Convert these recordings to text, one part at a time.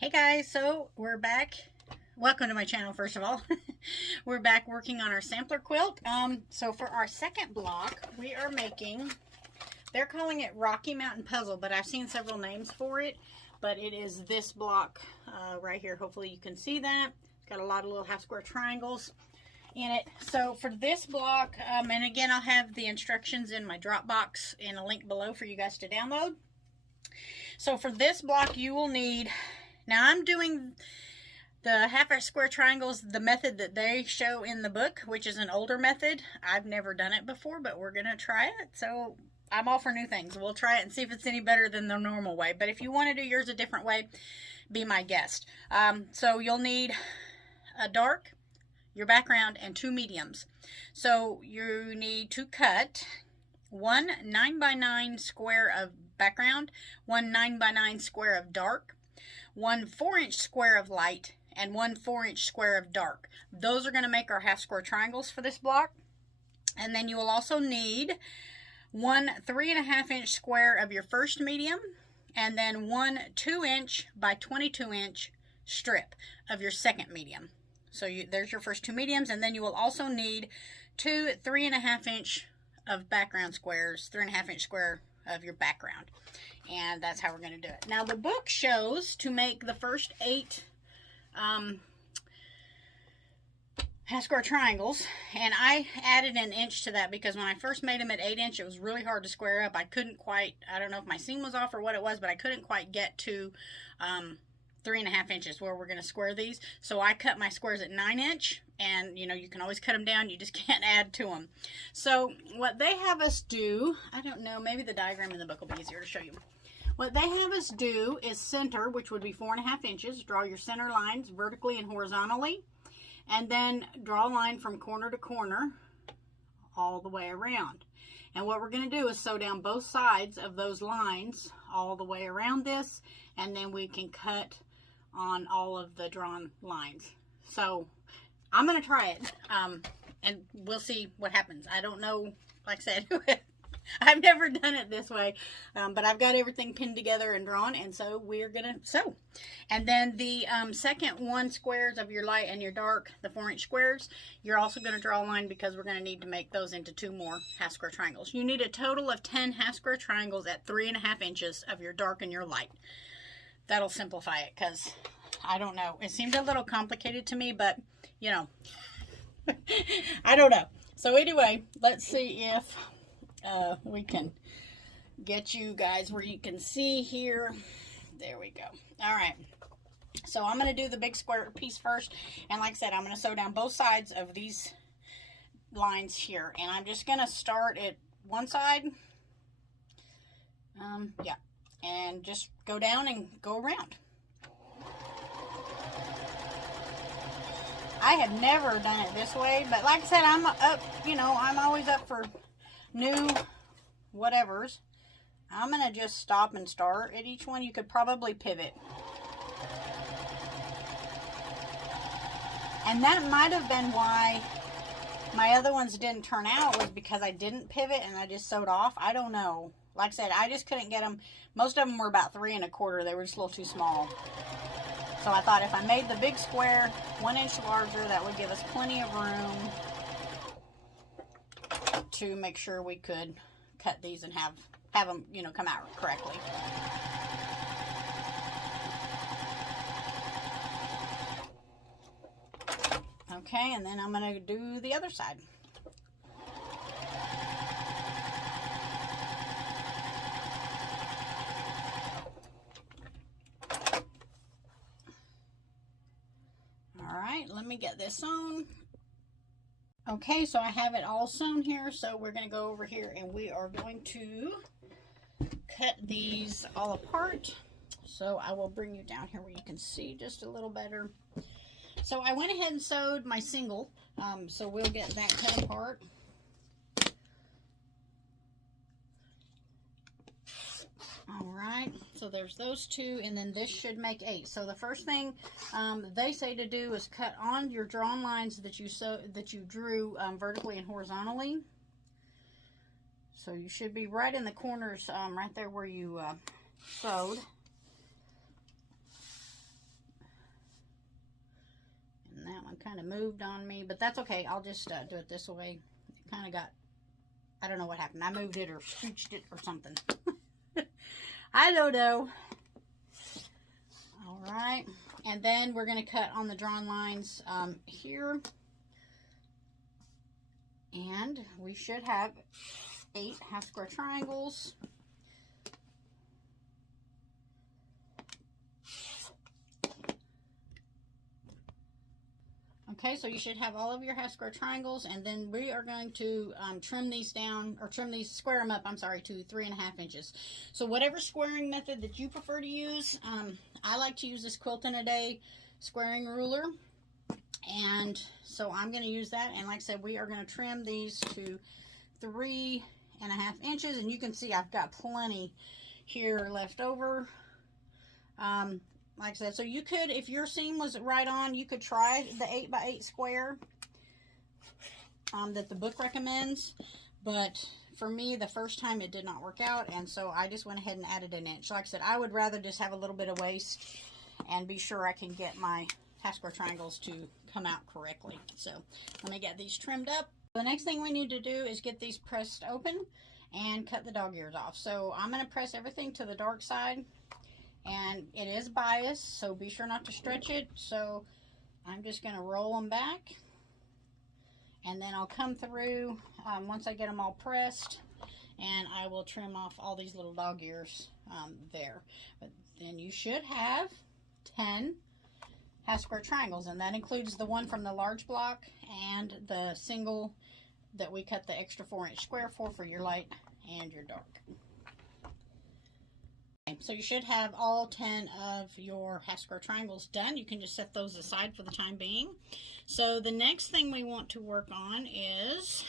Hey guys, so we're back. Welcome to my channel, first of all. We're back working on our sampler quilt. So for our second block, we are making, they're calling it Rocky Mountain Puzzle, but I've seen several names for it. But it is this block right here. Hopefully you can see that. It's got a lot of little half square triangles in it. So for this block, and again, I'll have the instructions in my Dropbox in a link below for you guys to download. So for this block, you will need, now I'm doing the half square triangles the method that they show in the book, which is an older method. I've never done it before, but we're going to try it. So I'm all for new things. We'll try it and see if it's any better than the normal way. But if you want to do yours a different way, be my guest. So you'll need a dark, your background, and two mediums. So you need to cut one 9x9 square of background, one 9x9 square of dark, one 4-inch square of light, and one 4-inch square of dark. Those are going to make our half square triangles for this block. And then you will also need one 3.5-inch square of your first medium, and then one 2-inch by 22-inch strip of your second medium. So there's your first two mediums, and then you will also need two 3.5-inch of background squares, 3.5-inch square of your background. And that's how we're going to do it. Now the book shows to make the first 8 half square triangles, and I added an inch to that because when I first made them at 8-inch, it was really hard to square up. I couldn't quite, I don't know if my seam was off or what it was, but I couldn't quite get to 3.5 inches where we're going to square these. So I cut my squares at 9-inch, and you know, you can always cut them down, you just can't add to them. So what they have us do, I don't know, maybe the diagram in the book will be easier to show you. What they have us do is center, which would be 4.5 inches. Draw your center lines vertically and horizontally, and then draw a line from corner to corner all the way around. And what we're going to do is sew down both sides of those lines all the way around this, and then we can cut on all of the drawn lines. So I'm going to try it, and we'll see what happens. I don't know, like I said, I've never done it this way, but I've got everything pinned together and drawn, and so we're going to sew. And then the second 1 squares of your light and your dark, the 4-inch squares, you're also going to draw a line because we're going to need to make those into 2 more half square triangles. You need a total of 10 half square triangles at 3.5 inches of your dark and your light. That'll simplify it because I don't know. It seemed a little complicated to me, but you know, I don't know. So anyway, let's see if we can get you guys where you can see here. There we go. All right. So I'm going to do the big square piece first. And like I said, I'm going to sew down both sides of these lines here. And I'm just going to start at one side. Yeah. And just go down and go around. I had never done it this way, but like I said, I'm up, you know, I'm always up for new whatevers. I'm going to just stop and start at each one. You could probably pivot. And that might have been why my other ones didn't turn out, was because I didn't pivot and I just sewed off. I don't know. Like I said, I just couldn't get them. Most of them were about 3 1/4. They were just a little too small. So I thought if I made the big square 1 inch larger, that would give us plenty of room to make sure we could cut these and have them, you know, come out correctly. Okay, and then I'm going to do the other side. Alright, let me get this sewn. Okay, so I have it all sewn here, so we're going to go over here and we are going to cut these all apart. So I will bring you down here where you can see just a little better. So I went ahead and sewed my single, so we'll get that cut apart. Alright, so there's those 2, and then this should make 8. So the first thing they say to do is cut on your drawn lines that you drew vertically and horizontally. So you should be right in the corners, right there where you sewed. one kind of moved on me, but that's okay. I'll just do it this way. It kind of got, I don't know what happened. I moved it or scooched it or something. I don't know. All right. And then we're going to cut on the drawn lines here. And we should have 8 half square triangles. Okay, so you should have all of your half square triangles, and then we are going to trim these down, or square them up, I'm sorry, to 3.5 inches. So whatever squaring method that you prefer to use, I like to use this Quilt in a Day squaring ruler, and so I'm going to use that. And like I said, we are going to trim these to 3.5 inches, and you can see I've got plenty here left over. Like I said, so you could, if your seam was right on, you could try the 8x8 square that the book recommends. But for me, the first time it did not work out, and so I just went ahead and added an inch. Like I said, I would rather just have a little bit of waste and be sure I can get my half square triangles to come out correctly. So let me get these trimmed up. The next thing we need to do is get these pressed open and cut the dog ears off. So I'm going to press everything to the dark side. And it is biased, so be sure not to stretch it. So I'm just going to roll them back. And then I'll come through once I get them all pressed. And I will trim off all these little dog ears there. But then you should have 10 half square triangles. And that includes the one from the large block and the single that we cut the extra 4-inch square for your light and your dark. So you should have all 10 of your half square triangles done. You can just set those aside for the time being. So the next thing we want to work on is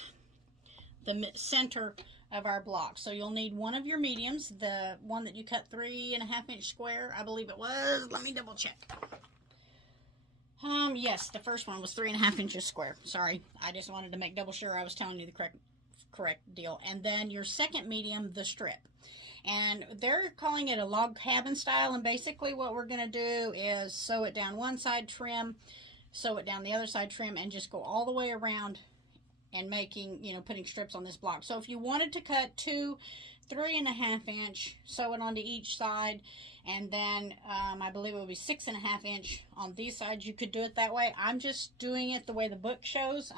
the center of our block. So you'll need one of your mediums, the one that you cut 3.5-inch square, I believe it was. Let me double check. Yes, the first one was 3.5 inches square. Sorry, I just wanted to make double sure I was telling you the correct deal. And then your second medium, the strip. And they're calling it a log cabin style, and basically what we're going to do is sew it down one side, trim, sew it down the other side, trim, and just go all the way around and making, putting strips on this block. So if you wanted to cut 2 3.5-inch, sew it onto each side, and then I believe it would be 6.5-inch on these sides. You could do it that way. I'm just doing it the way the book shows,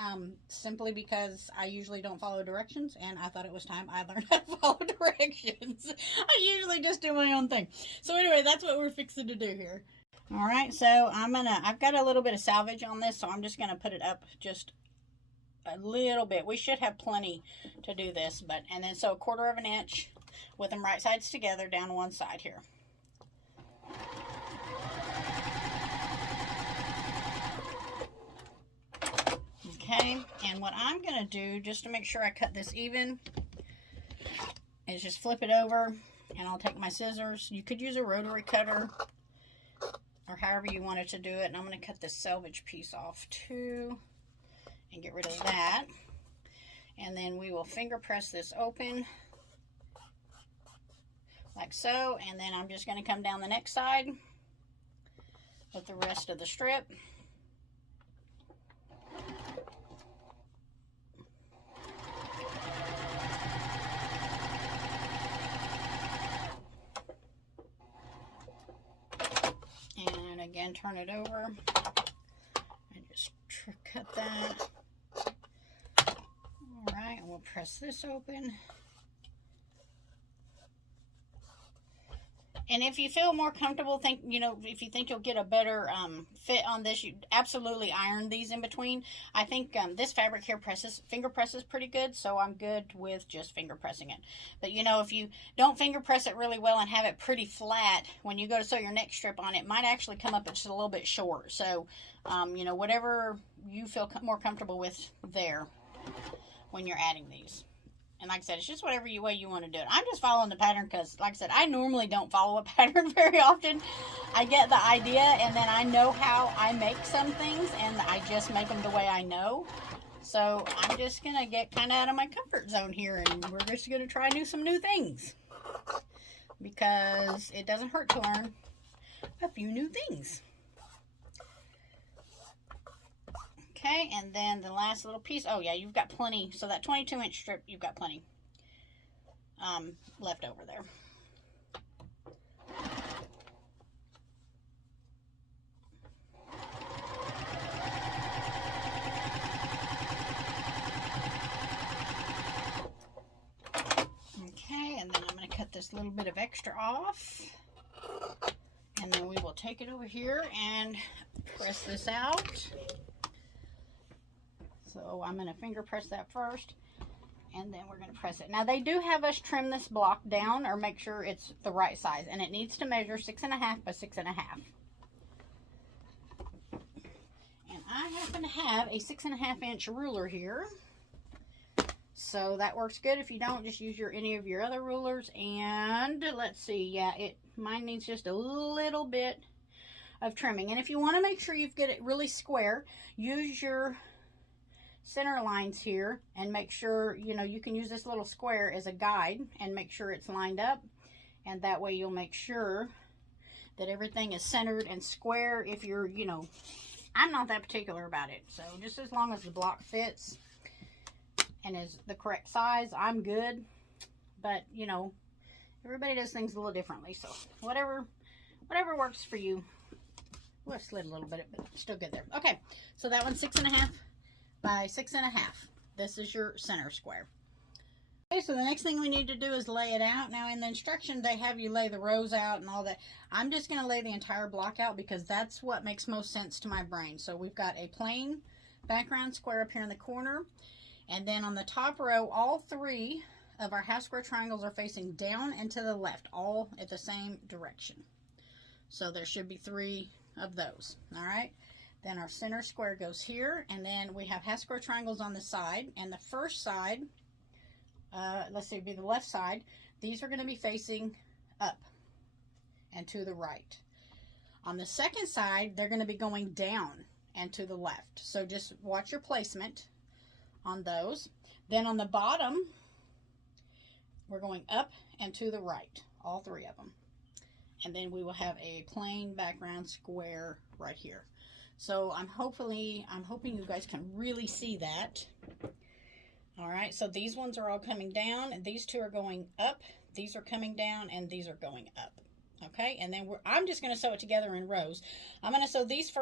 simply because I usually don't follow directions, and I thought it was time I learned how to follow directions. I usually just do my own thing. So anyway, that's what we're fixing to do here. All right, so I've got a little bit of salvage on this, so I'm just gonna put it up just a little bit. We should have plenty to do this, and then so 1/4 inch with them right sides together down one side here. Okay, and what I'm gonna do just to make sure I cut this even is just flip it over, and I'll take my scissors. You could use a rotary cutter or however you wanted to do it, and I'm gonna cut this selvage piece off too and get rid of that. And then we will finger press this open like so, and then I'm just going to come down the next side with the rest of the strip. And again, turn it over and just cut that. Alright, and we'll press this open. And if you feel more comfortable, if you think you'll get a better fit on this, you absolutely iron these in between. I think this fabric here finger presses pretty good, so I'm good with just finger pressing it. But if you don't finger press it really well and have it pretty flat, when you go to sew your next strip on, it might actually come up just a little bit short. So, whatever you feel more comfortable with there when you're adding these. And like I said, it's just whatever way you want to do it. I'm just following the pattern because, like I said, I normally don't follow a pattern very often. I get the idea, and then I know how I make some things, and I just make them the way I know. So I'm just going to get kind of out of my comfort zone here, and we're just going to try some new things. Because it doesn't hurt to learn a few new things. Okay, and then the last little piece. Oh yeah, you've got plenty. So that 22-inch strip, you've got plenty left over there. Okay, and then I'm going to cut this little bit of extra off. And then we will take it over here and press this out. So I'm going to finger press that first, and then we're going to press it. Now they do have us trim this block down or make sure it's the right size, and it needs to measure 6.5 by 6.5. And I happen to have a 6.5-inch ruler here. So that works good. If you don't, just use any of your other rulers. And let's see, yeah, mine needs just a little bit of trimming. And if you want to make sure you've got it really square, use your center lines here and make sure, you can use this little square as a guide and make sure it's lined up. And that way you'll make sure that everything is centered and square. If you're, I'm not that particular about it. So just as long as the block fits and is the correct size, I'm good. But everybody does things a little differently, so whatever works for you. Well, it slid a little bit, but still good there. Okay, so that one's 6.5 by 6.5. This is your center square. Okay, so the next thing we need to do is lay it out. Now in the instruction they have you lay the rows out and all that. I'm just going to lay the entire block out because that's what makes most sense to my brain. So we've got a plain background square up here in the corner. And then on the top row, all 3 of our half square triangles are facing down and to the left, all at the same direction. So there should be 3 of those, all right? Then our center square goes here, and then we have half square triangles on the side. And the first side, let's say it'd be the left side, these are going to be facing up and to the right. On the second side, they're going to be going down and to the left. So just watch your placement on those. Then on the bottom, we're going up and to the right, all 3 of them. And then we will have a plain background square right here. So I'm hoping you guys can really see that. All right, so these ones are all coming down, and these 2 are going up. These are coming down, and these are going up. Okay, and then I'm just going to sew it together in rows. I'm going to sew these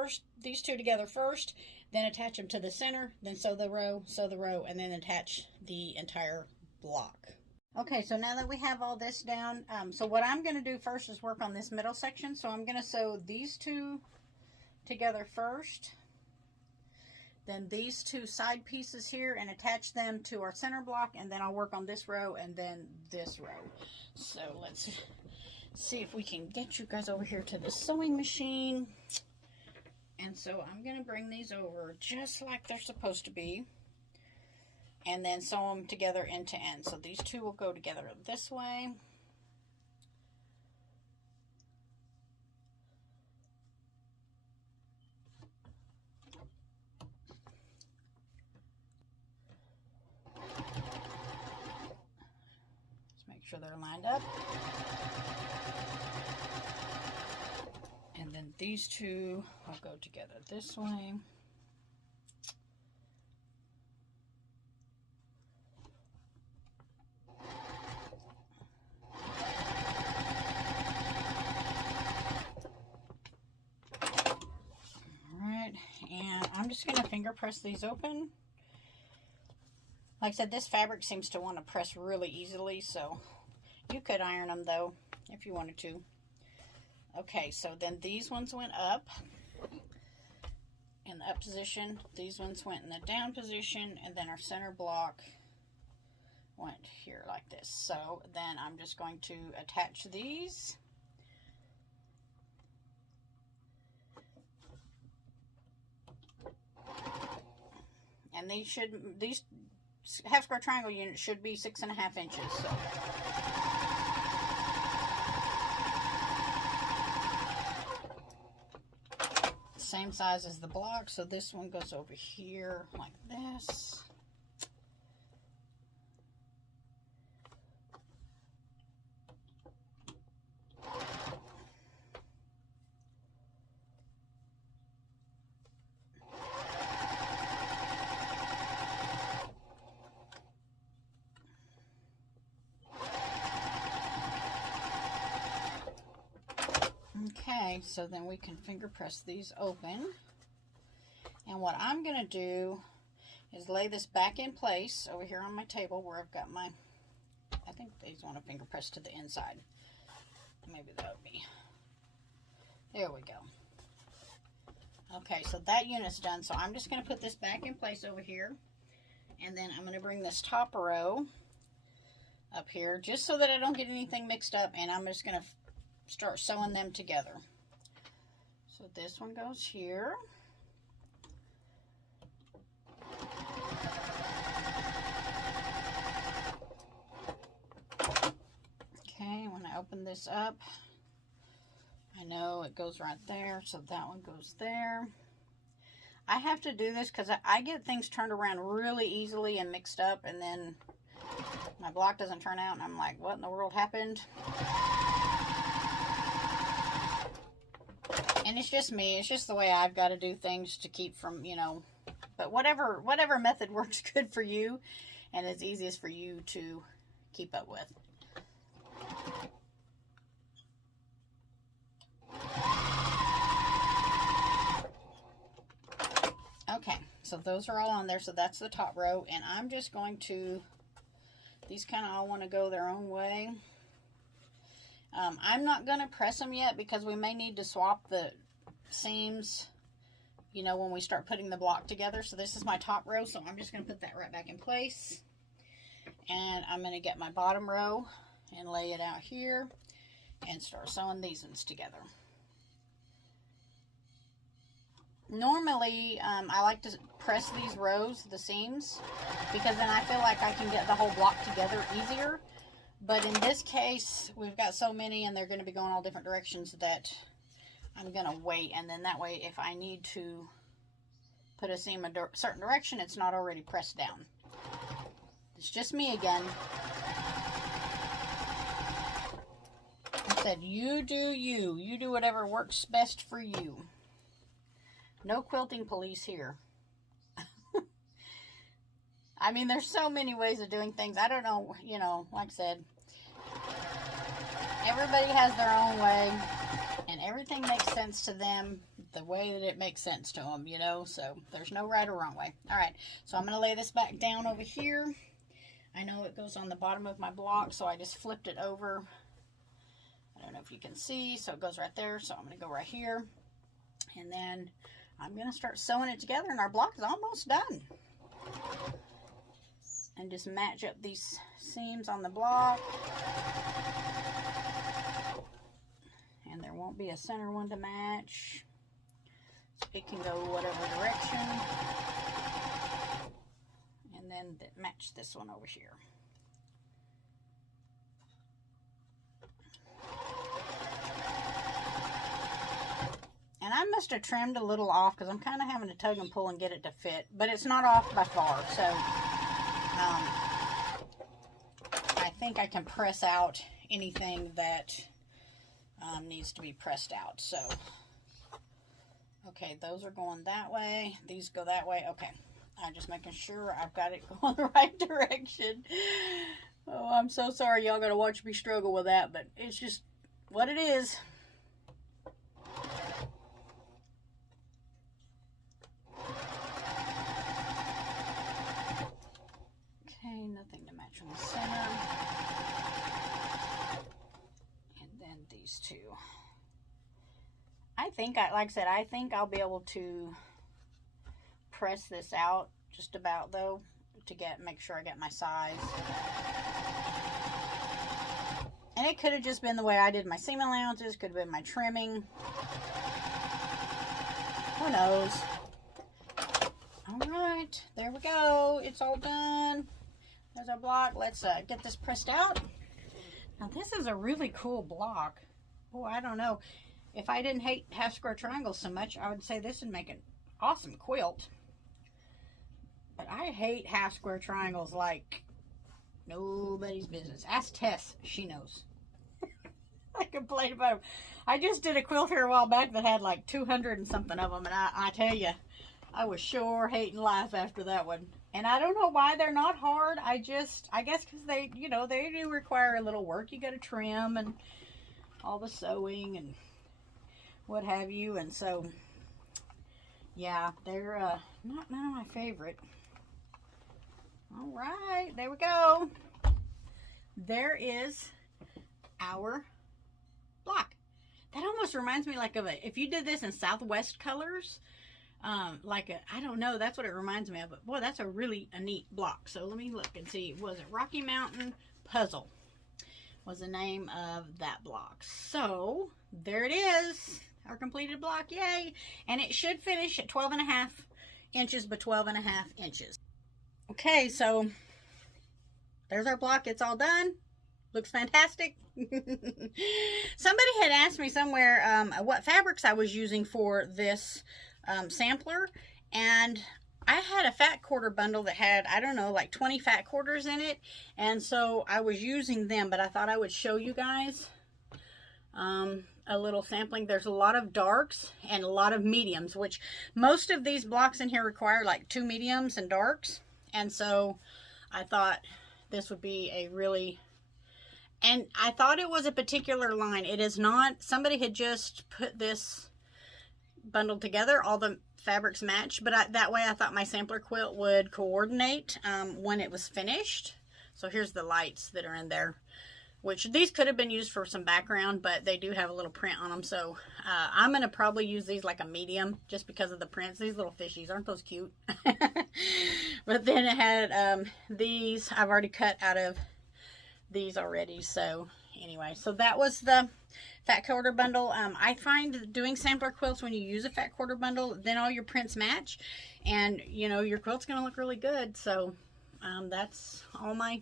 2 together first, then attach them to the center, then sew the row, and then attach the entire block. Okay, so now that we have all this down, so what I'm going to do first is work on this middle section. So I'm going to sew these 2 together first, then these 2 side pieces here and attach them to our center block, and then I'll work on this row and then this row. So let's see if we can get you guys over here to the sewing machine. And so I'm going to bring these over just like they're supposed to be, and then sew them together end to end. So these 2 will go together this way. Just make sure they're lined up. And then these 2 will go together this way. Alright, and I'm just going to finger press these open. Like I said, this fabric seems to want to press really easily, so you could iron them though if you wanted to. Okay, so then these ones went up in the up position, these ones went in the down position, and then our center block went here like this. So then I'm just going to attach these. And these half square triangle units should be 6.5 inches. So. Same size as the block, so this one goes over here like this. Okay, so then we can finger press these open. And what I'm going to do is lay this back in place over here on my table where I've got my, I think these want to finger press to the inside. Maybe that would be, there we go. Okay, so that unit's done. So I'm just going to put this back in place over here. And then I'm going to bring this top row up here just so that I don't get anything mixed up. And I'm just going to start sewing them together. So this one goes here. Okay, when I open this up, I know it goes right there, so that one goes there. I have to do this because I get things turned around really easily and mixed up, and then my block doesn't turn out, and I'm like, what in the world happened? And it's just me. It's just the way I've got to do things to keep from, you know, but whatever method works good for you and is easiest for you to keep up with. Okay, so those are all on there, so that's the top row, and I'm just going to, these kind of all want to go their own way. I'm not going to press them yet because we may need to swap the seams, you know, when we start putting the block together. So this is my top row, so I'm just going to put that right back in place. And I'm going to get my bottom row and lay it out here and start sewing these ones together. Normally, I like to press these rows, the seams, because then I feel like I can get the whole block together easier. But in this case, we've got so many and they're going to be going all different directions that I'm going to wait. And then that way, if I need to put a seam a certain direction, it's not already pressed down. It's just me again. I said, you do you. You do whatever works best for you. No quilting police here. I mean, there's so many ways of doing things. I don't know, you know, like I said, everybody has their own way, and everything makes sense to them the way that it makes sense to them, you know, so there's no right or wrong way. All right, so I'm going to lay this back down over here. I know it goes on the bottom of my block, so I just flipped it over. I don't know if you can see, so it goes right there, so I'm going to go right here, and then I'm going to start sewing it together, and our block is almost done. And just match up these seams on the block. And there won't be a center one to match. It can go whatever direction. And then match this one over here. And I must have trimmed a little off because I'm kind of having to tug and pull and get it to fit. But it's not off by far, so I think I can press out anything that needs to be pressed out. So, okay, those are going that way. These go that way. Okay, I'm just making sure I've got it going the right direction. Oh, I'm so sorry. Y'all got to watch me struggle with that, but it's just what it is. Okay, nothing to match on the center. And then these two. I think, like I said, I think I'll be able to press this out just about, though, to make sure I get my size. And it could have just been the way I did my seam allowances, could have been my trimming. Who knows? All right, there we go. It's all done. There's our block. Let's get this pressed out. Now this is a really cool block. Oh, I don't know. If I didn't hate half square triangles so much, I would say this would make an awesome quilt. But I hate half square triangles like nobody's business. Ask Tess. She knows. I complain about them. I just did a quilt here a while back that had like 200 and something of them. And I tell you, I was sure hating life after that one. And I don't know why they're not hard. I guess because they, you know, they do require a little work. You got to trim and all the sewing. what have you. And so, yeah, they're not none of my favorite. All right, there we go. There is our block. That almost reminds me like of if you did this in Southwest colors, like I don't know, that's what it reminds me of. But boy, that's a neat block. So let me look and see. Was it Rocky Mountain Puzzle? Was the name of that block. So there it is, our completed block. Yay! And it should finish at 12.5 inches by 12.5 inches. Okay, so there's our block. It's all done. Looks fantastic. Somebody had asked me somewhere what fabrics I was using for this sampler, and I had a fat quarter bundle that had, I don't know, like 20 fat quarters in it, and so I was using them, but I thought I would show you guys a little sampling. There's a lot of darks and a lot of mediums, which most of these blocks in here require like 2 mediums and darks, and so I thought this would be a really, and I thought it was a particular line. It is not. Somebody had just put this bundled together. All the fabrics match, but that way I thought my sampler quilt would coordinate when it was finished. So here's the lights that are in there, which these could have been used for some background, but they do have a little print on them. So I'm going to probably use these like a medium just because of the prints. These little fishies, aren't those cute? But then it had these. I've already cut out of these already. So anyway, so that was the fat quarter bundle. I find doing sampler quilts, when you use a fat quarter bundle, then all your prints match, and you know your quilt's going to look really good. So that's all my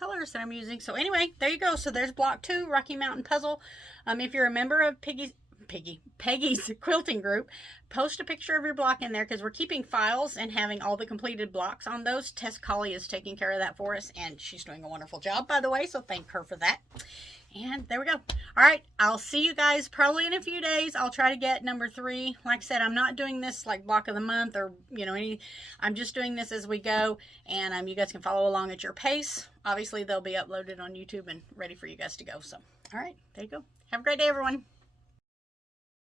colors that I'm using. So anyway, there you go. So there's block 2, Rocky Mountain Puzzle. If you're a member of Peggy's quilting group, post a picture of your block in there, because we're keeping files and having all the completed blocks on those. Tess Colley is taking care of that for us, and she's doing a wonderful job, by the way, so thank her for that. And there we go. All right, I'll see you guys probably in a few days. I'll try to get number 3. Like I said, I'm not doing this like block of the month or, you know, I'm just doing this as we go, and you guys can follow along at your pace. Obviously, they'll be uploaded on YouTube and ready for you guys to go. So, all right, there you go. Have a great day, everyone.